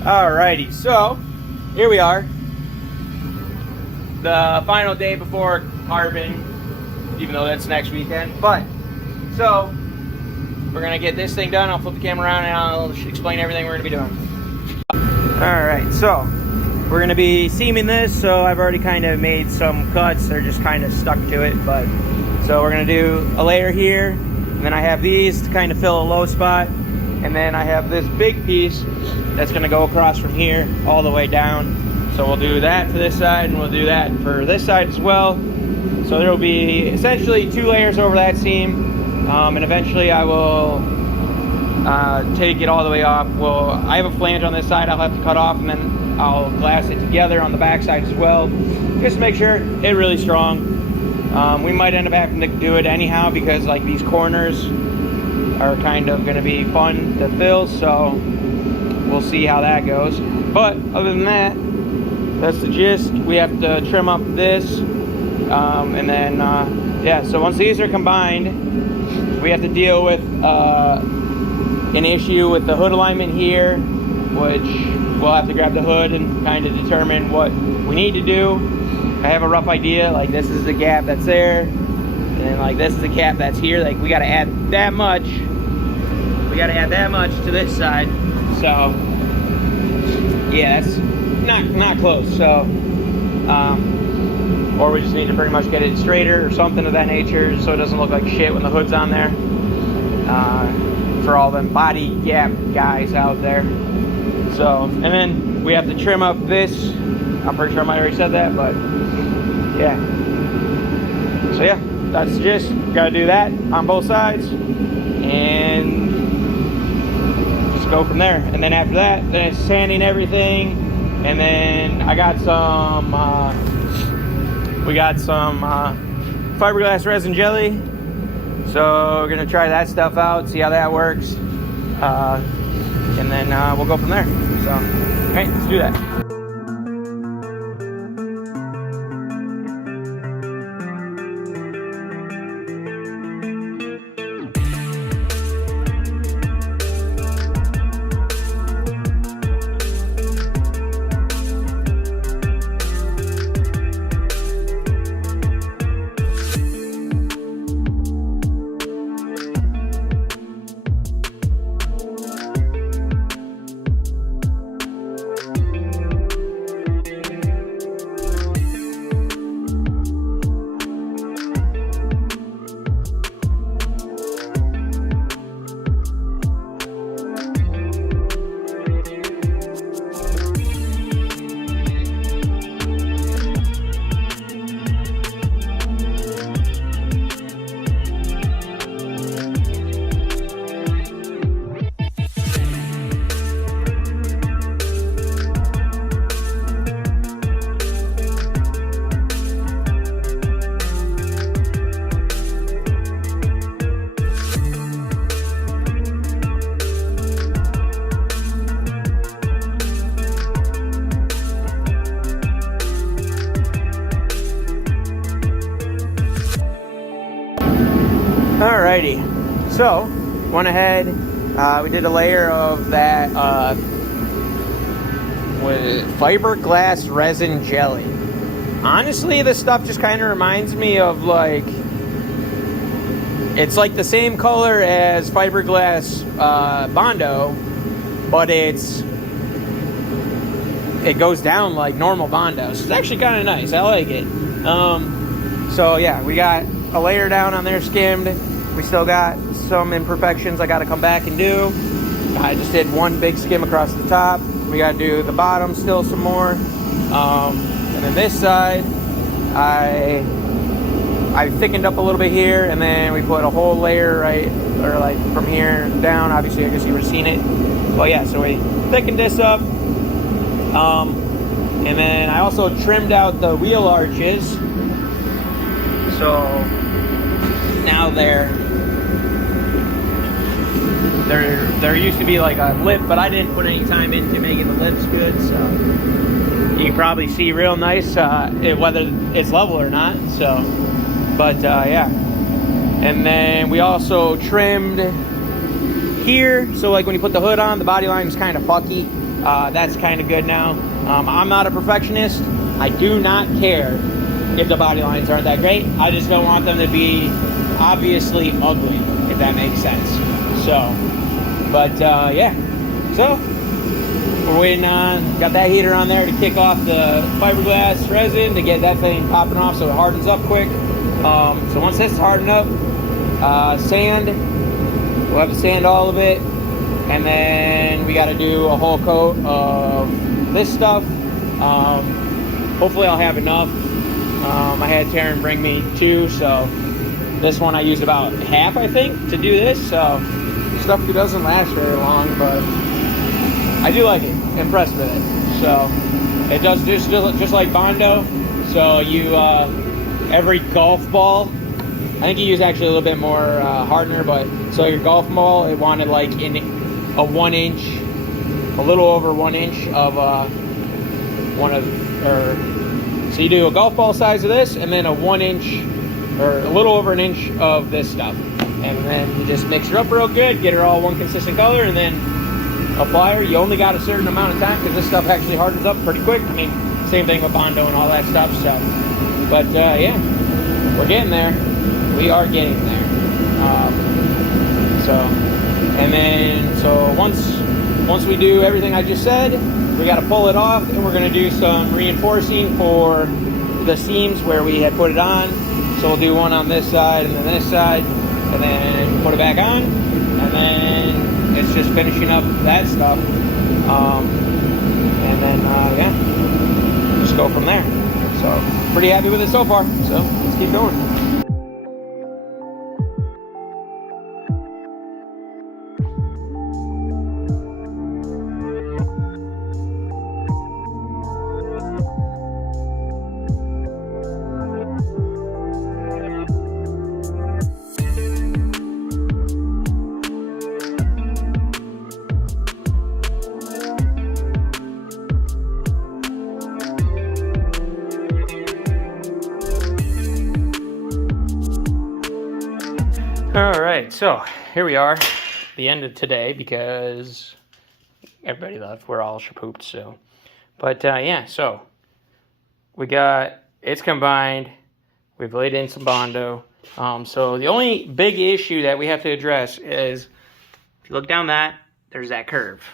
Alrighty, so here we are. The final day before Carbon, even though that's next weekend. But, so, we're going to get this thing done. I'll flip the camera around and I'll explain everything we're going to be doing. Alright, so, we're going to be seaming this. So, I've already kind of made some cuts. They're just kind of stuck to it. But, so we're going to do a layer here. And then I have these to kind of fill a low spot. And then I have this big piece that's going to go across from here all the way down. So we'll do that for this side, and we'll do that for this side as well. So there will be essentially 2 layers over that seam, and eventually I will take it all the way off. Well, I have a flange on this side I'll have to cut off, and then I'll glass it together on the back side as well, just to make sure it's really strong. We might end up having to do it anyhow because like these corners are kind of going to be fun to fill, so we'll see how that goes. But other than that, that's the gist. We have to trim up this, and then yeah, so once these are combined, we have to deal with an issue with the hood alignment here, which we'll have to grab the hood and kind of determine what we need to do. I have a rough idea, like this is the gap that's there, and then like this is the gap that's here. Like we got to add that much. We got to add that much to this side. So yeah, that's not close. So or we just need to pretty much get it straighter or something of that nature, so it doesn't look like shit when the hood's on there. For all them body gap guys out there. So, and then we have to trim up this. I'm pretty sure I might have already said that, but yeah. So yeah, that's just gotta do that on both sides and just go from there. And then after that, then it's sanding everything. And then I got some we got some fiberglass resin jelly. So we're gonna try that stuff out, see how that works, and then we'll go from there. So, all right, let's do that. Alrighty, so went ahead, we did a layer of that with fiberglass resin jelly. Honestly, this stuff just kind of reminds me of like, it's like the same color as fiberglass Bondo, but it goes down like normal Bondo. So it's actually kind of nice. I like it. So yeah, we got a layer down on there skimmed. We still got some imperfections I got to come back and do. I just did one big skim across the top. We got to do the bottom still some more. And then this side, I thickened up a little bit here, and then we put a whole layer right, or like from here down. Obviously, I guess you would have seen it. But yeah, so we thickened this up. And then I also trimmed out the wheel arches. So now there used to be like a lip, but I didn't put any time into making the lips good, so you can probably see real nice whether it's level or not. So, but yeah. And then we also trimmed here, so like when you put the hood on, the body line is kind of fucky. That's kind of good now. I'm not a perfectionist. I do not care if the body lines aren't that great. I just don't want them to be obviously ugly, if that makes sense. So, but yeah. So, we're waiting on, got that heater on there to kick off the fiberglass resin to get that thing popping off so it hardens up quick. So once this is hardened up, sand, we'll have to sand all of it. And then we got to do a whole coat of this stuff. Hopefully I'll have enough. I had Taryn bring me 2, so this one I used about half, I think, to do this. So stuff doesn't last very long, but I do like it. Impressed with it. So it does just like Bondo. So you every golf ball, I think you use actually a little bit more hardener, but so your golf ball, it wanted like in a 1 inch, a little over 1 inch of so you do a golf ball size of this, and then a 1 inch or a little over 1 inch of this stuff, and then you just mix her up real good, get her all one consistent color, and then apply her. You only got a certain amount of time because this stuff actually hardens up pretty quick. I mean, same thing with Bondo and all that stuff. So, but yeah, we're getting there. We are getting there. And then once we do everything I just said, we got to pull it off, and we're going to do some reinforcing for the seams where we had put it on. So we'll do one on this side and then this side, and then put it back on, and then it's just finishing up that stuff. And then yeah, just go from there. So pretty happy with it so far. So let's keep going. All right, so here we are, the end of today, because everybody left. We're all shapooped, so. But yeah, so we got, it's combined. We've laid in some Bondo. So the only big issue that we have to address is, if you look down that, there's that curve.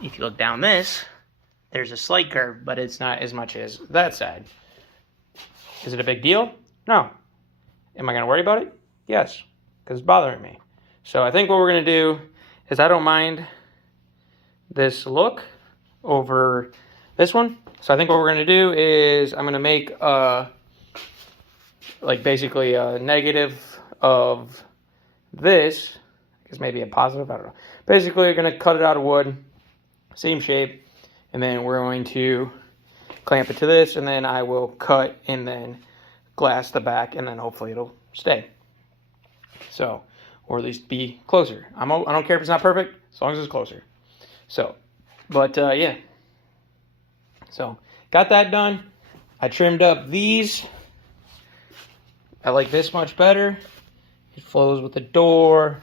If you look down this, there's a slight curve, but it's not as much as that side. Is it a big deal? No. Am I going to worry about it? Yes. Because it's bothering me. So I think what we're going to do is, I don't mind this look over this one. So I think what we're going to do is, I'm going to make like basically a negative of this. I guess maybe a positive, I don't know. Basically, we're going to cut it out of wood, same shape, and then we're going to clamp it to this, and then I will cut and then glass the back, and then hopefully it'll stay. So, or at least be closer. I don't care if it's not perfect, as long as it's closer. So, but yeah. So, got that done. I trimmed up these. I like this much better. It flows with the door,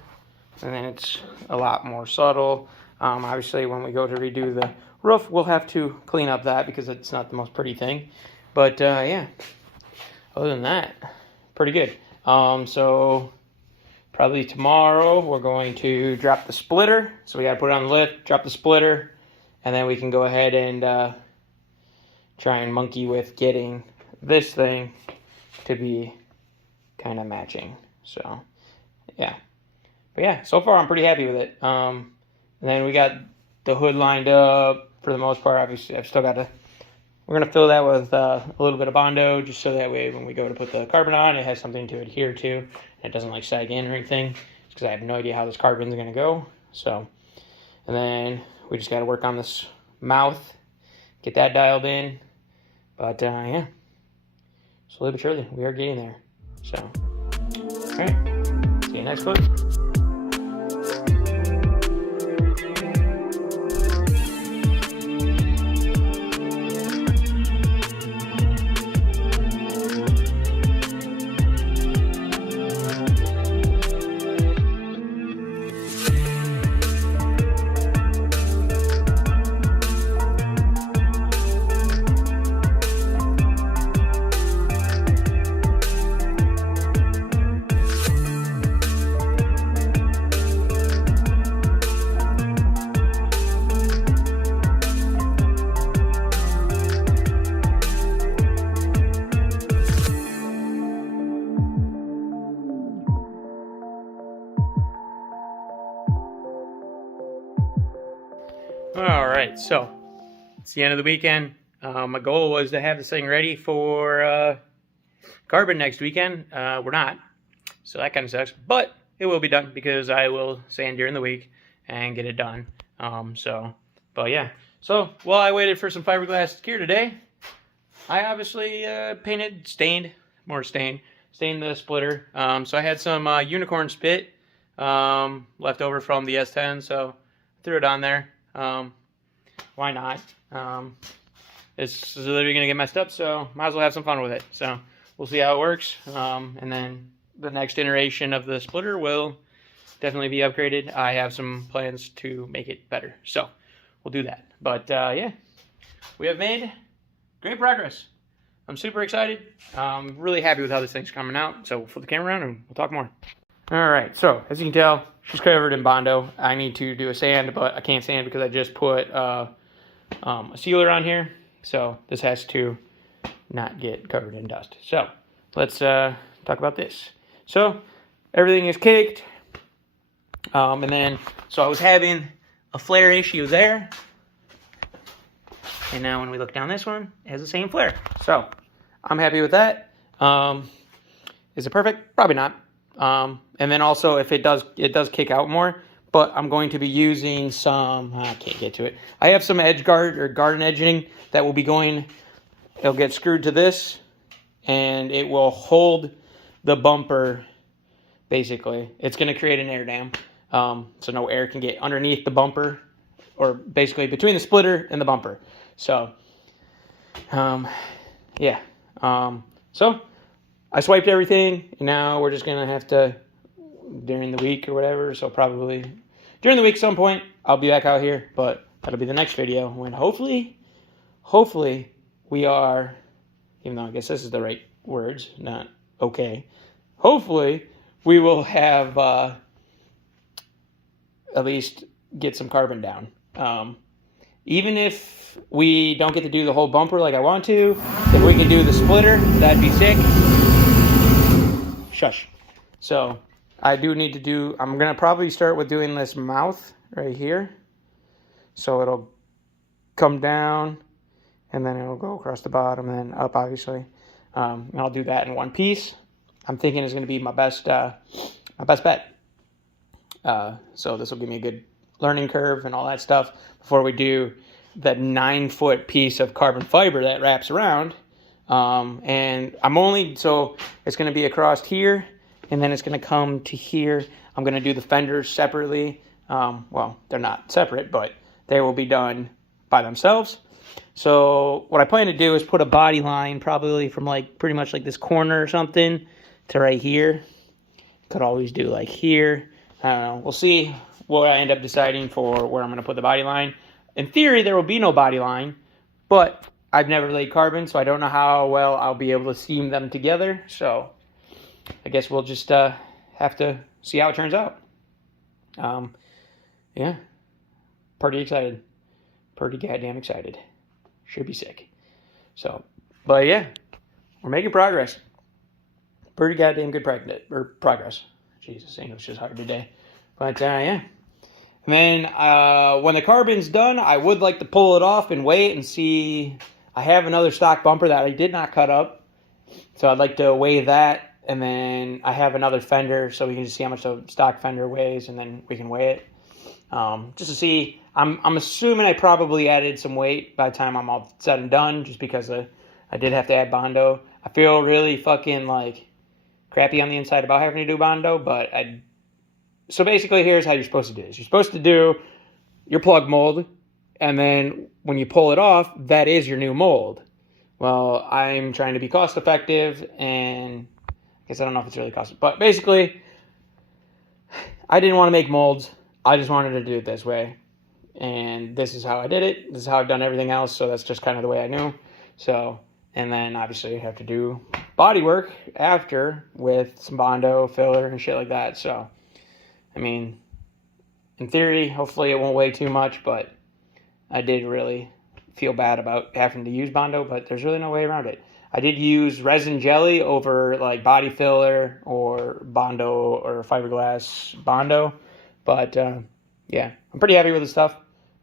and then it's a lot more subtle. Obviously, when we go to redo the roof, we'll have to clean up that because it's not the most pretty thing. But yeah, other than that, pretty good. So probably tomorrow we're going to drop the splitter. So we got to put it on the lift, drop the splitter, and then we can go ahead and try and monkey with getting this thing to be kind of matching. So yeah, but yeah, so far I'm pretty happy with it. And then we got the hood lined up for the most part. Obviously, I've still got to, we're going to fill that with a little bit of Bondo, just so that way when we go to put the carbon on, it has something to adhere to, and it doesn't like sag in or anything, because I have no idea how this carbon is going to go. So, and then we just got to work on this mouth, get that dialed in. But yeah, slowly but surely, we are getting there. So, all right, see you next clip. right, so it's the end of the weekend. My goal was to have this thing ready for carbon next weekend. We're not, so that kind of sucks. But it will be done because I will sand during the week and get it done. But yeah. So while I waited for some fiberglass gear today, I obviously stained the splitter. So I had some unicorn spit left over from the S10, so I threw it on there. Why not? It's literally gonna get messed up, so might as well have some fun with it. So we'll see how it works, and then the next iteration of the splitter will definitely be upgraded. I have some plans to make it better, so we'll do that. But yeah, we have made great progress. I'm super excited. I'm really happy with how this thing's coming out. So we'll flip the camera around and we'll talk more. All right, so as you can tell, she's covered in Bondo. I need to do a sand, but I can't sand because I just put a sealer on here. So this has to not get covered in dust. So let's talk about this. So everything is caked. And then, so I was having a flare issue there. And now when we look down this one, it has the same flare. So I'm happy with that. Is it perfect? Probably not. And then also if it does kick out more, but I'm going to be using some, I can't get to it. I have some edge guard or garden edging that will be going, it'll get screwed to this and it will hold the bumper. Basically, it's going to create an air dam. So no air can get underneath the bumper, or basically between the splitter and the bumper. So, yeah. So I swiped everything, and now we're just going to have to, during the week or whatever, so probably during the week some point, I'll be back out here, but that'll be the next video when hopefully we are, even though I guess this is the right words, not okay, hopefully we will have at least get some carbon down. Even if we don't get to do the whole bumper like I want to, if we can do the splitter, that'd be sick. Shush. So I do need to do, I'm going to probably start with doing this mouth right here. So it'll come down and then it'll go across the bottom and then up, obviously. And I'll do that in one piece. I'm thinking it's going to be my best bet. So this will give me a good learning curve and all that stuff before we do that 9-foot piece of carbon fiber that wraps around. And so it's going to be across here and then it's going to come to here. I'm going to do the fenders separately. Well, they're not separate, but they will be done by themselves. So what I plan to do is put a body line probably from pretty much like this corner or something to right here. Could always do like here. We'll see what I end up deciding for where I'm going to put the body line. In theory, there will be no body line, but I've never laid carbon, so I don't know how well I'll be able to seam them together. So I guess we'll just have to see how it turns out. Yeah, pretty excited. Pretty goddamn excited. Should be sick. So, but yeah, we're making progress. Pretty goddamn good progress. Jesus, English is hard today. But yeah. And then when the carbon's done, I would like to pull it off and weigh it and see. I have another stock bumper that I did not cut up. So I'd like to weigh that. And then I have another fender so we can just see how much the stock fender weighs and then we can weigh it. Just to see. I'm assuming I probably added some weight by the time I'm all said and done just because I did have to add Bondo. I feel really fucking crappy on the inside about having to do Bondo, but so basically here's how you're supposed to do this. You're supposed to do your plug mold, and then when you pull it off, that is your new mold. Well, I'm trying to be cost effective, and I guess I don't know if it's really cost, but basically, I didn't want to make molds. I just wanted to do it this way, and this is how I did it. This is how I've done everything else, so that's just kind of the way I knew. So, and then obviously you have to do body work after with some Bondo, filler, and shit like that. So, I mean, in theory, hopefully it won't weigh too much, but I did really feel bad about having to use Bondo, but there's really no way around it. I did use resin jelly over body filler or Bondo or fiberglass Bondo, but yeah, I'm pretty happy with the stuff.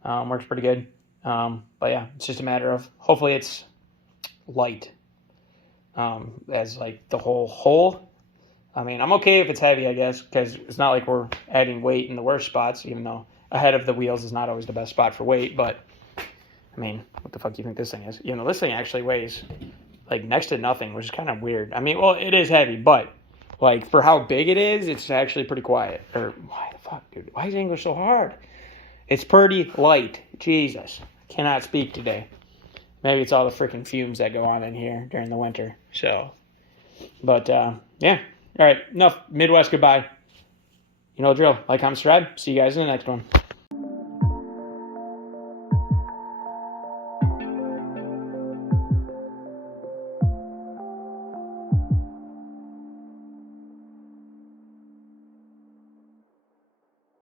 Works pretty good. But yeah, it's just a matter of, hopefully it's light as like the whole hole. I mean, I'm okay if it's heavy, I guess, because it's not like we're adding weight in the worst spots, even though ahead of the wheels is not always the best spot for weight. But I mean, what the fuck do you think this thing is? You know, this thing actually weighs like next to nothing, which is kind of weird. I mean, well, it is heavy, but like for how big it is, it's actually pretty quiet. Or why the fuck, dude? Why is English so hard? It's pretty light. Jesus, cannot speak today. Maybe it's all the freaking fumes that go on in here during the winter. So, but yeah. All right, enough Midwest goodbye. You know the drill. Like, comment, subscribe. See you guys in the next one.